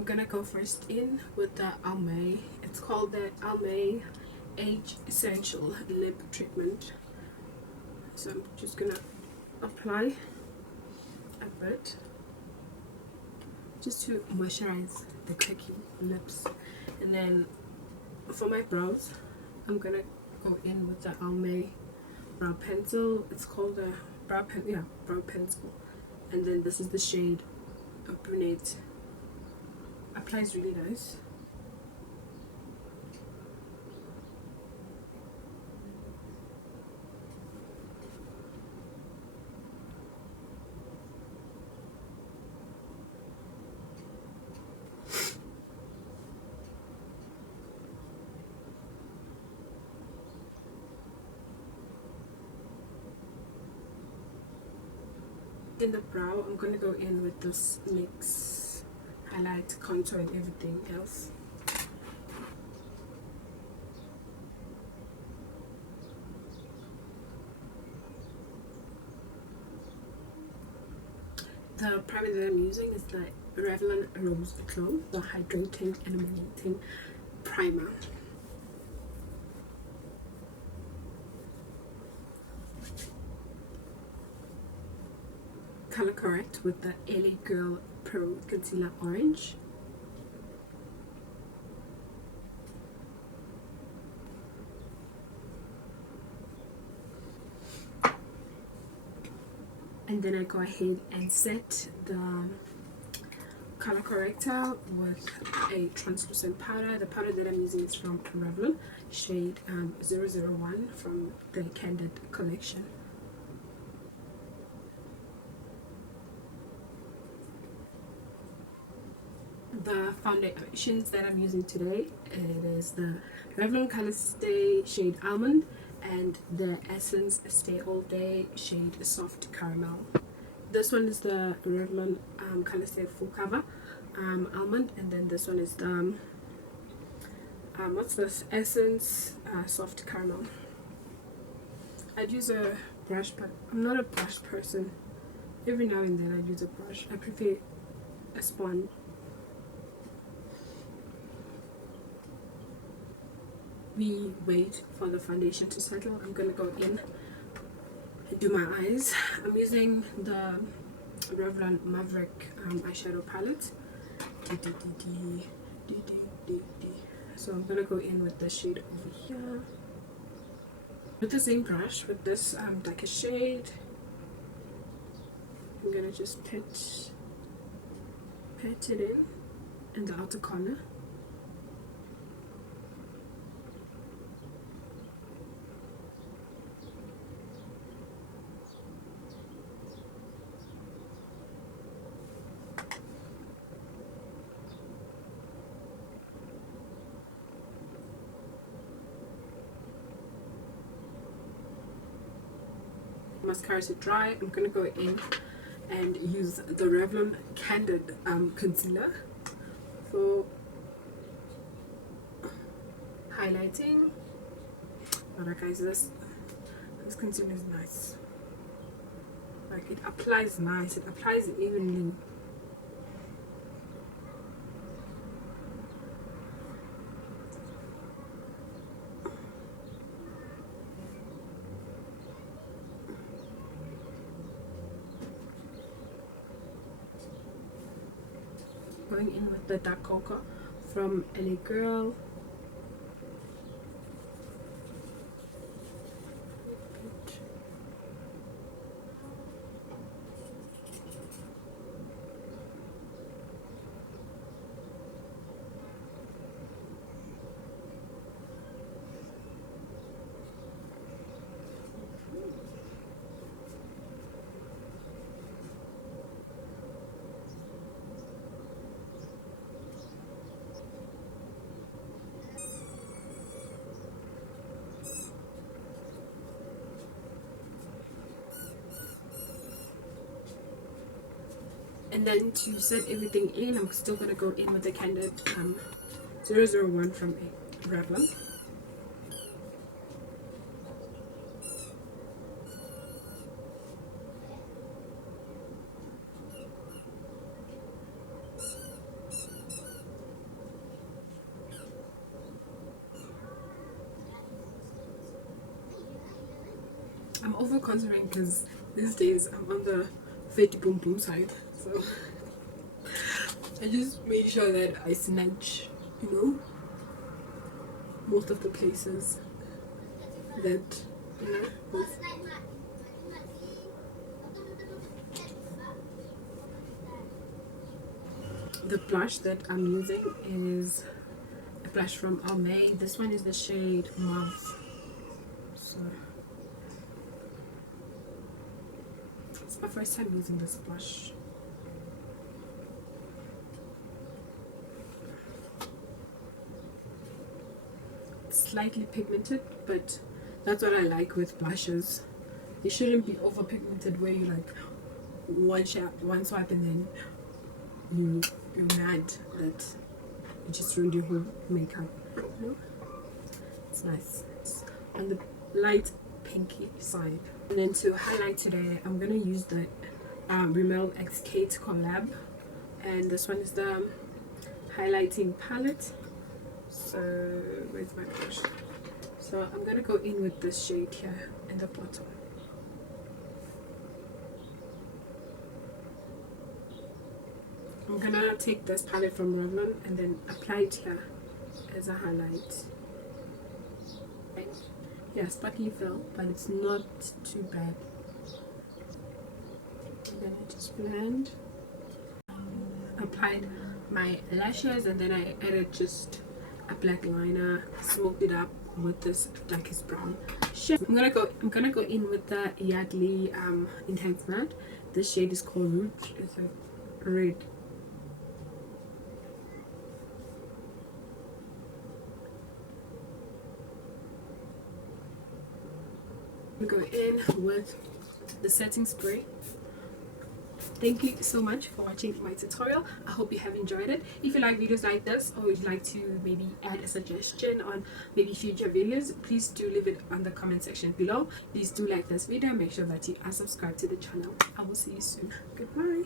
I'm gonna go first in with the Almay. It's called the Almay Age Essential Lip Treatment. So I'm just gonna apply a bit just to moisturize the cracky lips. And then for my brows, I'm gonna go in with the Almay brow pencil. It's called the brow pencil. And then this is the shade Brunette. Applies really nice. In the brow, I'm going to go in with this Nyx Highlight, Contour and everything else. The primer that I'm using is the Revlon Rose Glow, the Hydrating and Illuminating Primer. Color correct with the LA Girl Pro Concealer Orange. And then I go ahead and set the color corrector with a translucent powder. The powder that I'm using is from Revlon, shade 001 from the Candid collection. The foundations that I'm using today, it is the Revlon Color Stay shade Almond and the Essence StayAllday shade Soft Caramel. This one is the Revlon Color Stay Full Cover Almond, and then this one is the what's this, Essence Soft Caramel. I'd use a brush, but I'm not a brush person. Every now and then I use a brush. I prefer a sponge. We wait for the foundation to settle. I'm gonna go in and do my eyes. I'm using the Revlon Maverick eyeshadow palette. So I'm gonna go in with the shade over here with the same brush with this darker shade. I'm gonna just pat it in the outer corner. Mascara to dry, I'm gonna go in and use the Revlon Candid Concealer for highlighting. Alright guys, this concealer is nice. Like, it applies nice, it applies evenly. Going in with the dark cocoa from LA Girl. And then to set everything in, I'm still going to go in with the Candid 001 from Revlon. I'm over contouring because these days I'm on the fetty boom boom side, so I just made sure that I snatch, you know, most of the places that, you know, the blush that I'm using is a blush from Almay. This one is the shade Mauve. So it's my first time using this blush. It's slightly pigmented, but that's what I like with blushes. They shouldn't be over pigmented where you like one swipe and then you're mad that you just ruined your whole makeup. You know? It's nice. It's on the light pinky side. And then to highlight today, I'm gonna use the Rimmel Kate collab, and this one is the highlighting palette. So where's my brush? So I'm gonna go in with this shade here in the bottom. I'm gonna take this palette from Revlon and then apply it here as a highlight. Yeah, sparkly feel, but it's not too bad. And then I just blend. Applied my lashes and then I added just a black liner, smoked it up with this darkest brown shade. I'm gonna go in with the Yardley Intense Matte. This shade is called Rouge. It's a red. Go in with the setting spray. Thank you so much for watching my tutorial. I hope you have enjoyed it. If you like videos like this, or would like to maybe add a suggestion on maybe future videos, please do leave it on the comment section below. Please do like this video. Make sure that you are subscribed to the channel. I will see you soon. Goodbye.